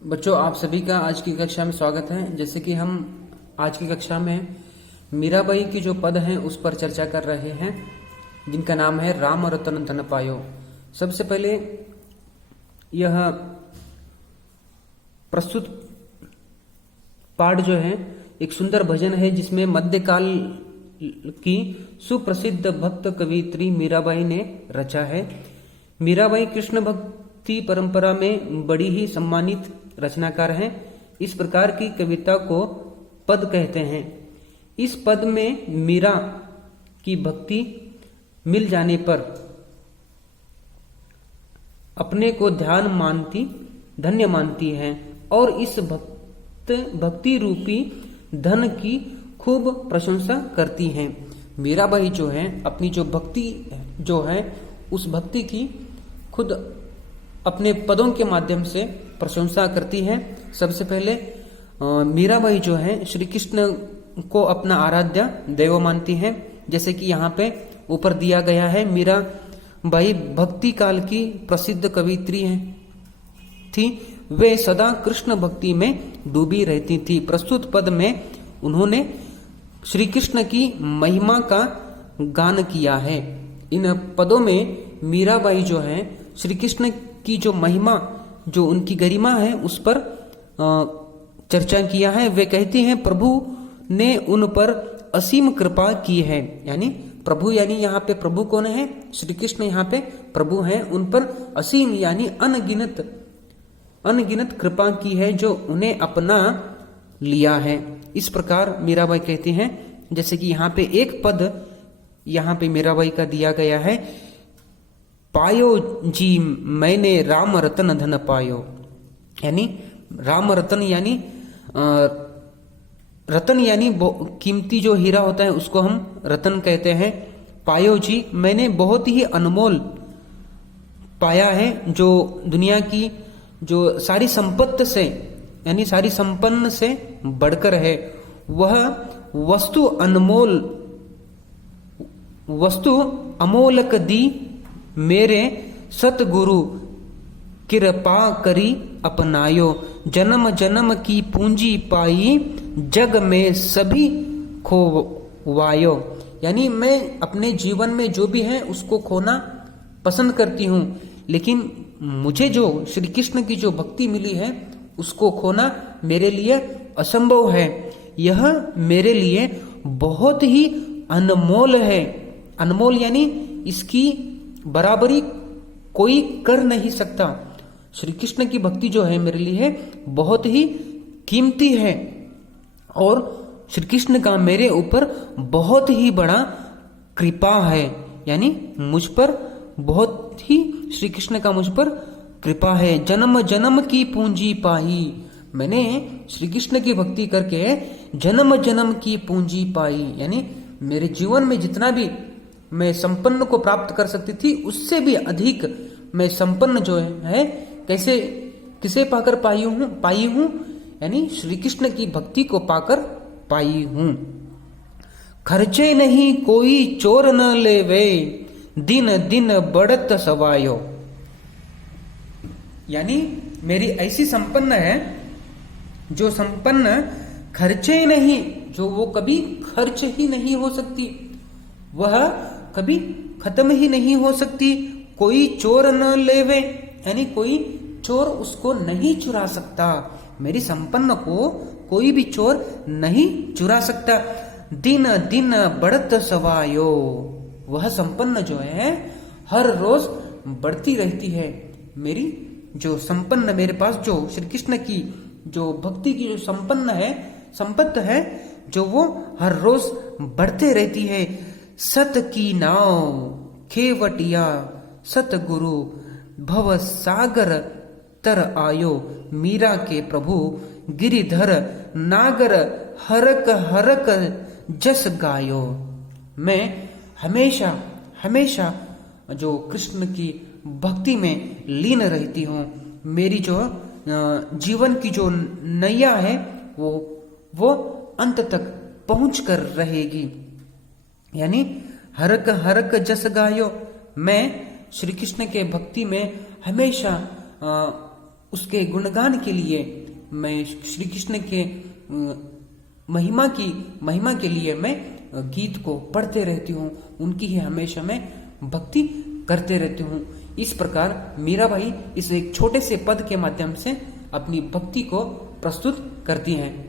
बच्चों, आप सभी का आज की कक्षा में स्वागत है। जैसे कि हम आज की कक्षा में मीराबाई की जो पद हैं उस पर चर्चा कर रहे हैं, जिनका नाम है राम रतन धन पायो। सबसे पहले यह प्रस्तुत पाठ जो है एक सुंदर भजन है, जिसमें मध्यकाल की सुप्रसिद्ध भक्त कवियत्री मीराबाई ने रचा है। मीराबाई कृष्ण भक्ति परंपरा में बड़ी ही सम्मानित रचनाकार हैं। इस प्रकार की कविता को पद कहते हैं। इस पद में मीरा की भक्ति मिल जाने पर अपने को धन्य मानती है और इस भक्ति रूपी धन की खूब प्रशंसा करती हैं। मीराबाई जो है अपनी जो भक्ति जो है उस भक्ति की खुद अपने पदों के माध्यम से प्रशंसा करती है। सबसे पहले मीराबाई जो है श्री कृष्ण को अपना आराध्य देव मानती हैं। जैसे कि यहाँ पे ऊपर दिया गया है, मीराबाई भक्ति काल की प्रसिद्ध कवियत्री थी। वे सदा कृष्ण भक्ति में डूबी रहती थी। प्रस्तुत पद में उन्होंने श्री कृष्ण की महिमा का गान किया है। इन पदों में मीराबाई जो है श्री कृष्ण की जो महिमा, जो उनकी गरिमा है, उस पर चर्चा किया है। वे कहती हैं प्रभु ने उन पर असीम कृपा की है। यानी प्रभु, यानी यहाँ पे प्रभु कौन है? श्री कृष्ण यहाँ पे प्रभु हैं। उन पर असीम यानी अनगिनत कृपा की है, जो उन्हें अपना लिया है। इस प्रकार मीराबाई कहती हैं। जैसे कि यहाँ पे एक पद यहाँ पे मीराबाई का दिया गया है, पायो जी मैंने राम रतन धन पायो। यानी राम रतन यानी रतन यानी कीमती जो हीरा होता है उसको हम रतन कहते हैं। पायो जी मैंने बहुत ही अनमोल पाया है, जो दुनिया की जो सारी संपत्ति से यानी सारी संपन्न से बढ़कर है। वह वस्तु अमोलक दी मेरे सतगुरु कृपा करी अपनायो। जन्म जन्म की पूंजी पाई जग में सभी खोवायो। यानी मैं अपने जीवन में जो भी है उसको खोना पसंद करती हूँ, लेकिन मुझे जो श्री कृष्ण की जो भक्ति मिली है उसको खोना मेरे लिए असंभव है। यह मेरे लिए बहुत ही अनमोल है। अनमोल यानी इसकी बराबरी कोई कर नहीं सकता। श्री कृष्ण की भक्ति जो है मेरे लिए बहुत ही कीमती है और श्री कृष्ण का मेरे ऊपर बहुत ही बड़ा कृपा है। यानी मुझ पर बहुत ही श्री कृष्ण का मुझ पर कृपा है। जन्म जन्म की पूंजी पाई, मैंने श्री कृष्ण की भक्ति करके जन्म जन्म की पूंजी पाई। यानी मेरे जीवन में जितना भी मैं संपन्न को प्राप्त कर सकती थी उससे भी अधिक मैं संपन्न जो है किसे पाकर पाई हूँ यानी श्री कृष्ण की भक्ति को पाकर पाई हूँ। खर्चे नहीं कोई चोर न लेवे, दिन दिन बढ़त सवायो। यानी मेरी ऐसी संपन्न है जो संपन्न खर्चे नहीं, जो वो कभी खर्च ही नहीं हो सकती, वह कभी खत्म ही नहीं हो सकती। कोई चोर न लेवे यानी कोई चोर उसको नहीं चुरा सकता। मेरी संपन्न को कोई भी चोर नहीं चुरा सकता। दिन दिन बढ़त सवायो, वह संपन्न जो है हर रोज बढ़ती रहती है। मेरी जो संपन्न मेरे पास जो श्री कृष्ण की जो भक्ति की जो संपत्ति है जो वो हर रोज बढ़ते रहती है। सत की नाव खेवटिया सतगुरु भव सागर तर आयो। मीरा के प्रभु गिरिधर नागर हरक हरक जस गायो। मैं हमेशा हमेशा जो कृष्ण की भक्ति में लीन रहती हूँ। मेरी जो जीवन की जो नैया है वो अंत तक पहुंच कर रहेगी। यानी हरक हरक जस गायो, मैं श्री कृष्ण के भक्ति में हमेशा उसके गुणगान के लिए, मैं श्री कृष्ण के महिमा के लिए मैं गीत को पढ़ते रहती हूँ, उनकी ही हमेशा मैं भक्ति करते रहती हूँ। इस प्रकार मीराबाई इस एक छोटे से पद के माध्यम से अपनी भक्ति को प्रस्तुत करती हैं।